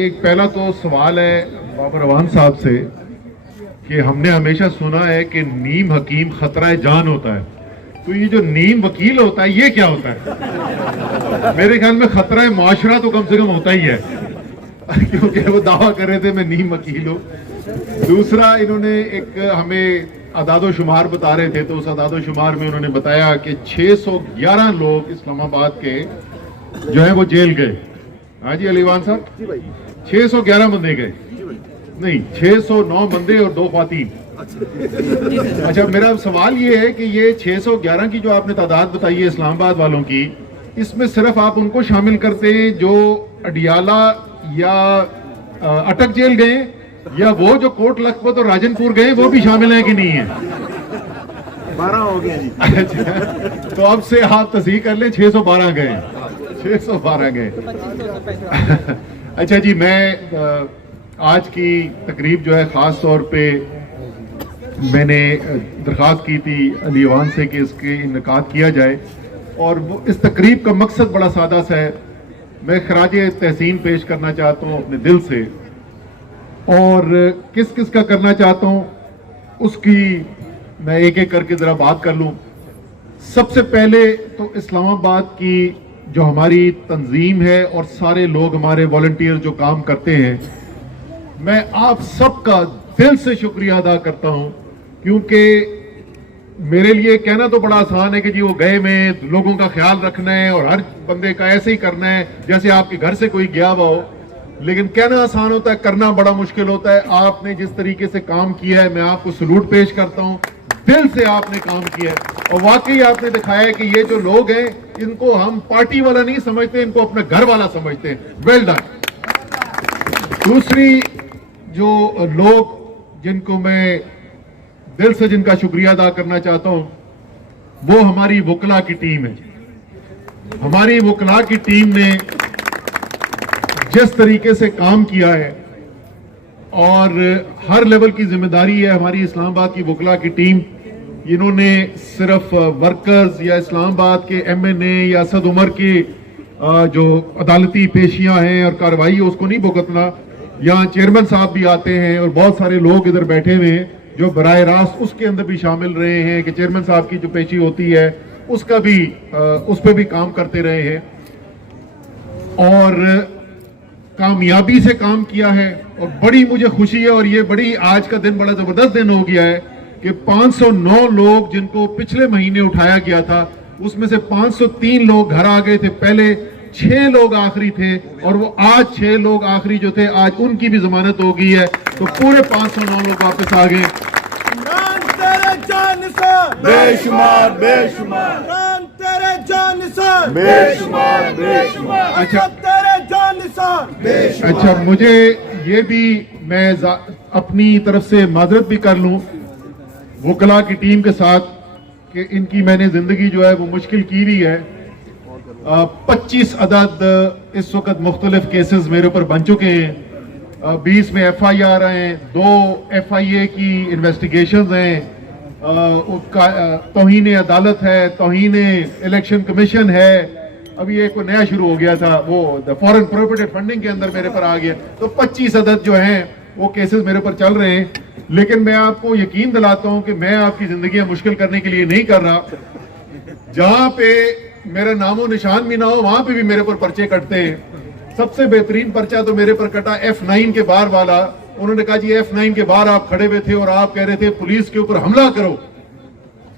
ایک پہلا تو سوال ہے بابر اعوان صاحب سے کہ ہم نے ہمیشہ سنا ہے کہ نیم حکیم خطرہ جان ہوتا ہے، تو یہ جو نیم وکیل ہوتا ہے یہ کیا ہوتا ہے؟ میرے خیال میں خطرہ معاشرہ تو کم سے کم ہوتا ہی ہے، کیونکہ وہ دعویٰ کر رہے تھے میں نیم وکیل ہوں۔ دوسرا انہوں نے ایک ہمیں اعداد و شمار بتا رہے تھے، تو اس اعداد و شمار میں انہوں نے بتایا کہ 611 لوگ اسلام آباد کے جو ہیں وہ جیل گئے۔ ہاں جی علی وان صاحب، 611 بندے گئے نہیں، 609 بندے اور 2 خواتین۔ اچھا، میرا سوال یہ ہے کہ یہ 611 کی جو آپ نے تعداد بتائی ہے اسلام آباد والوں کی، اس میں صرف آپ ان کو شامل کرتے ہیں جو اڈیالہ یا اٹک جیل گئے، یا وہ جو کوٹ لکھپت اور راجن پور گئے وہ بھی شامل ہیں کہ نہیں ہیں؟ 12 ہو گیا جی۔ تو اب سے آپ تصحیح کر لیں، 612 گئے، 612 گئے۔ اچھا جی، میں آج کی تقریب جو ہے خاص طور پہ میں نے درخواست کی تھی علی اعوان سے کہ اس کے انعقاد کیا جائے، اور اس تقریب کا مقصد بڑا سادہ سا ہے۔ میں خراج تحسین پیش کرنا چاہتا ہوں اپنے دل سے، اور کس کس کا کرنا چاہتا ہوں اس کی میں ایک ایک کر کے ذرا بات کر لوں۔ سب سے پہلے تو اسلام آباد کی جو ہماری تنظیم ہے اور سارے لوگ ہمارے والنٹیئر جو کام کرتے ہیں، میں آپ سب کا دل سے شکریہ ادا کرتا ہوں، کیونکہ میرے لیے کہنا تو بڑا آسان ہے کہ جی وہ گئے میں لوگوں کا خیال رکھنا ہے اور ہر بندے کا ایسے ہی کرنا ہے جیسے آپ کے گھر سے کوئی گیا ہوا ہو، لیکن کہنا آسان ہوتا ہے، کرنا بڑا مشکل ہوتا ہے۔ آپ نے جس طریقے سے کام کیا ہے میں آپ کو سلوٹ پیش کرتا ہوں، دل سے آپ نے کام کیا ہے، اور واقعی آپ نے دکھایا ہے کہ یہ جو لوگ ہیں ان کو ہم پارٹی والا نہیں سمجھتے، ان کو اپنا گھر والا سمجھتے ہیں۔ Well done. دوسری جو لوگ جن کو میں دل سے جن کا شکریہ ادا کرنا چاہتا ہوں وہ ہماری وکلا کی ٹیم ہے۔ ہماری وکلا کی ٹیم نے جس طریقے سے کام کیا ہے، اور ہر لیول کی ذمہ داری ہے ہماری اسلام آباد کی وکلا کی ٹیم، انہوں نے صرف ورکرز یا اسلام آباد کے ایم این اے یا اسد عمر کی جو عدالتی پیشیاں ہیں اور کارروائی ہے اس کو نہیں بھگتنا۔ یہاں چیئرمین صاحب بھی آتے ہیں اور بہت سارے لوگ ادھر بیٹھے ہوئے ہیں جو براہ راست اس کے اندر بھی شامل رہے ہیں کہ چیئرمین صاحب کی جو پیشی ہوتی ہے اس کا بھی اس پہ بھی کام کرتے رہے ہیں، اور کامیابی سے کام کیا ہے۔ اور بڑی مجھے خوشی ہے، اور یہ بڑی آج کا دن بڑا زبردست دن ہو گیا ہے کہ 509 لوگ جن کو پچھلے مہینے اٹھایا گیا تھا اس میں سے 503 لوگ گھر آ گئے تھے، پہلے 6 لوگ آخری تھے، اور وہ آج 6 لوگ آخری جو تھے آج ان کی بھی ضمانت ہو گئی ہے، تو پورے 509 لوگ واپس آ گئے۔ تیرے جان نثار بے شمار بے شمار، تیرے جان نثار بے شمار بے شمار، اچھا تیرے جان نثار بے شمار۔ اچھا، مجھے یہ بھی میں اپنی طرف سے معذرت بھی کر لوں وکلا کی ٹیم کے ساتھ کہ ان کی میں نے زندگی جو ہے وہ مشکل کی بھی ہے۔ 25 عدد اس وقت مختلف کیسز میرے اوپر بن چکے ہیں، 20 میں ایف آئی آر ہیں، 2 ایف آئی اے کی انویسٹیگیشنز ہیں، توہین عدالت ہے، توہین الیکشن کمیشن ہے، ابھی ایک نیا شروع ہو گیا تھا وہ فورن پروہیبٹڈ فنڈنگ کے اندر میرے پر آ گیا، تو 25 عدد جو ہیں وہ کیسز میرے پر چل رہے ہیں۔ لیکن میں آپ کو یقین دلاتا ہوں کہ میں آپ کی زندگیاں مشکل کرنے کے لیے نہیں کر رہا، جہاں پہ میرا نام و نشان بھی نہ ہو وہاں پہ بھی میرے پر پرچے کٹتے ہیں۔ سب سے بہترین پرچہ تو میرے پر کٹا F9 کے بار والا، انہوں نے کہا جی F9 کے بار آپ کھڑے ہوئے تھے اور آپ کہہ رہے تھے پولیس کے اوپر حملہ کرو،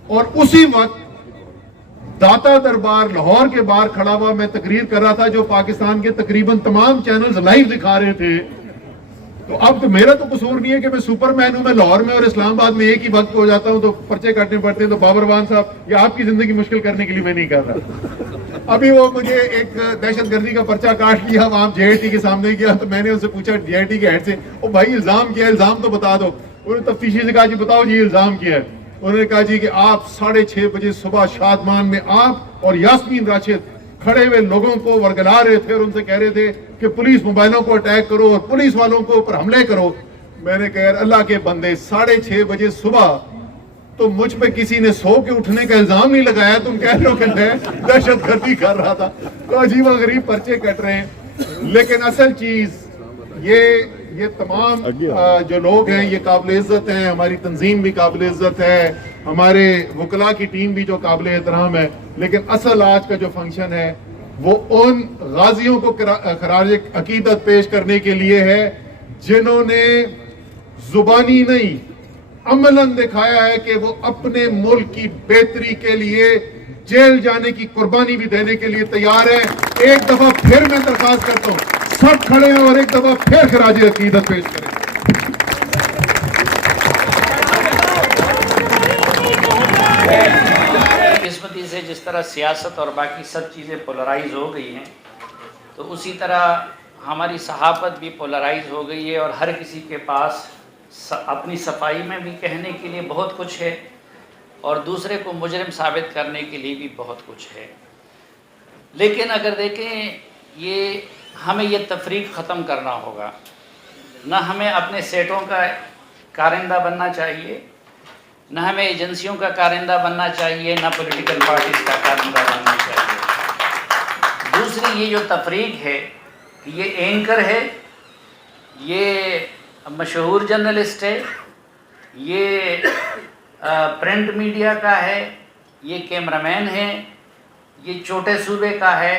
اور اسی وقت داتا دربار لاہور کے باہر کھڑا ہوا میں تقریر کر رہا تھا جو پاکستان کے تقریباً تمام چینلز لائیو دکھا رہے تھے۔ تو اب تو میرا تو قصور نہیں ہے کہ میں سپر مین ہوں، میں لاہور میں اور اسلام آباد میں ایک ہی وقت ہو جاتا ہوں تو پرچے کاٹنے پڑتے ہیں۔ تو بابر اعوان صاحب، یہ آپ کی زندگی مشکل کرنے کے لیے میں نہیں کر رہا۔ ابھی وہ مجھے ایک دہشت گردی کا پرچہ کاٹ لیا، وہاں جے آئی ٹی کے سامنے گیا تو میں نے ان سے پوچھا جے آئی ٹی کے ہیڈ سے، او بھائی الزام کیا ہے، الزام تو بتا دو۔ انہوں نے تفتیشی سے کہا جی بتاؤ جی الزام کیا ہے۔ انہوں نے کہا جی کہ آپ 6:30 بجے صبح شادمان میں آپ اور یاسمین راشد کھڑے ہوئے لوگوں کو ورگلا رہے تھے اور ان سے کہہ رہے تھے کہ پولیس موبائلوں کو اٹیک کرو اور پولیس والوں کو اوپر حملے کرو۔ میں نے کہا اللہ کے بندے، 6:30 بجے صبح تو مجھ پہ کسی نے سو کے اٹھنے کا الزام نہیں لگایا، تم کہہ رہے ہو کہ میں دہشت گردی کر رہا تھا۔ تو عجیب و غریب پرچے کٹ رہے ہیں، لیکن اصل چیز یہ تمام جو لوگ ہیں یہ قابل عزت ہیں، ہماری تنظیم بھی قابل عزت ہے، ہمارے وکلاء کی ٹیم بھی جو قابل احترام ہے، لیکن اصل آج کا جو فنکشن ہے وہ ان غازیوں کو خراج عقیدت پیش کرنے کے لیے ہے جنہوں نے زبانی نہیں عملاً دکھایا ہے کہ وہ اپنے ملک کی بہتری کے لیے جیل جانے کی قربانی بھی دینے کے لیے تیار ہے۔ ایک دفعہ پھر میں درخواست کرتا ہوں سب کھڑے ہیں اور ایک دفعہ پھر خراج عقیدت پیش کریں۔ قسمتی سے جس طرح سیاست اور باقی سب چیزیں پولرائز ہو گئی ہیں تو اسی طرح ہماری صحافت بھی پولرائز ہو گئی ہے، اور ہر کسی کے پاس اپنی صفائی میں بھی کہنے کے لیے بہت کچھ ہے اور دوسرے کو مجرم ثابت کرنے کے لیے بھی بہت کچھ ہے۔ لیکن اگر دیکھیں ہمیں یہ تفریق ختم کرنا ہوگا، نہ ہمیں اپنے سیٹوں کا کارندہ بننا چاہیے، نہ ہمیں ایجنسیوں کا کارندہ بننا چاہیے، نہ پولیٹیکل پارٹیز کا کارندہ بننا چاہیے۔ دوسری یہ جو تفریق ہے کہ یہ اینکر ہے، یہ مشہور جرنلسٹ ہے، یہ پرنٹ میڈیا کا ہے، یہ کیمرامین ہے، یہ چھوٹے صوبے کا ہے،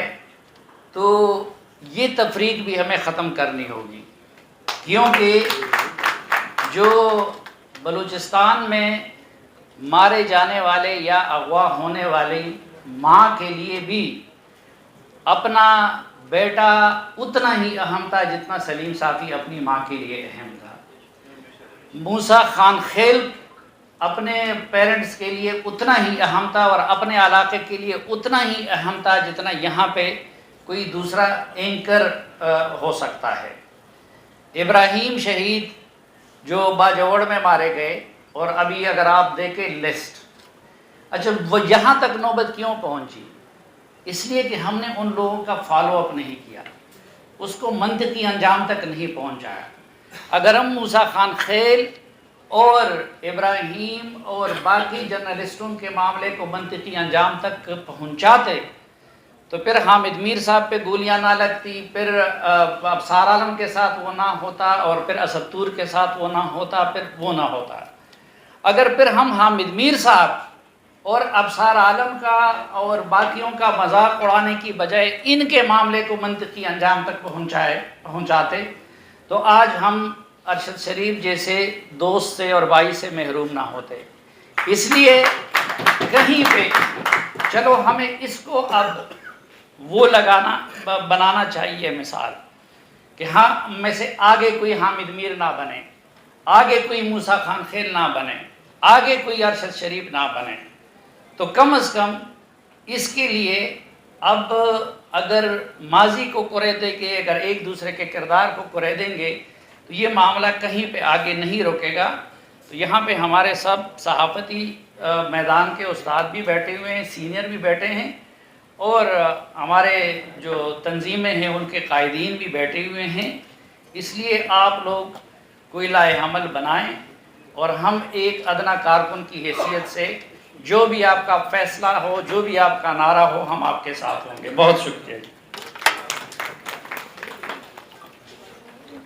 تو یہ تفریق بھی ہمیں ختم کرنی ہوگی، کیونکہ جو بلوچستان میں مارے جانے والے یا اغوا ہونے والی ماں کے لیے بھی اپنا بیٹا اتنا ہی اہم تھا جتنا سلیم صافی اپنی ماں کے لیے اہم تھا۔ موسیٰ خان خیل اپنے پیرنٹس کے لیے اتنا ہی اہم تھا اور اپنے علاقے کے لیے اتنا ہی اہم تھا جتنا یہاں پہ کوئی دوسرا اینکر ہو سکتا ہے۔ ابراہیم شہید جو باجوڑ میں مارے گئے، اور ابھی اگر آپ دیکھیں لسٹ، اچھا وہ یہاں تک نوبت کیوں پہنچی؟ اس لیے کہ ہم نے ان لوگوں کا فالو اپ نہیں کیا، اس کو منطقی انجام تک نہیں پہنچایا۔ اگر ہم موسیٰ خان خیل اور ابراہیم اور باقی جرنلسٹوں کے معاملے کو منطقی انجام تک پہنچاتے تو پھر حامد میر صاحب پہ گولیاں نہ لگتی، پھر ابصار عالم کے ساتھ وہ نہ ہوتا، اور پھر اسد طور کے ساتھ وہ نہ ہوتا، پھر وہ نہ ہوتا۔ اگر پھر ہم حامد میر صاحب اور ابصار عالم کا اور باقیوں کا مذاق اڑانے کی بجائے ان کے معاملے کو منطقی انجام تک پہنچاتے تو آج ہم ارشد شریف جیسے دوست سے اور بھائی سے محروم نہ ہوتے۔ اس لیے کہیں پہ چلو ہمیں اس کو اب وہ بنانا چاہیے مثال کہ ہاں میں سے آگے کوئی حامد میر نہ بنے، آگے کوئی موسیٰ خان خیل نہ بنے، آگے کوئی ارشد شریف نہ بنے، تو کم از کم اس کے لیے اب اگر ماضی کو کریدے کے، اگر ایک دوسرے کے کردار کو کریدیں گے تو یہ معاملہ کہیں پہ آگے نہیں رکے گا۔ تو یہاں پہ ہمارے سب صحافتی میدان کے استاد بھی بیٹھے ہوئے ہیں، سینئر بھی بیٹھے ہیں، اور ہمارے جو تنظیمیں ہیں ان کے قائدین بھی بیٹھے ہوئے ہیں۔ اس لیے آپ لوگ کوئی لائحہ عمل بنائیں اور ہم ایک ادنا کارکن کی حیثیت سے جو بھی آپ کا فیصلہ ہو، جو بھی آپ کا نعرہ ہو، ہم آپ کے ساتھ ہوں گے۔ بہت شکریہ۔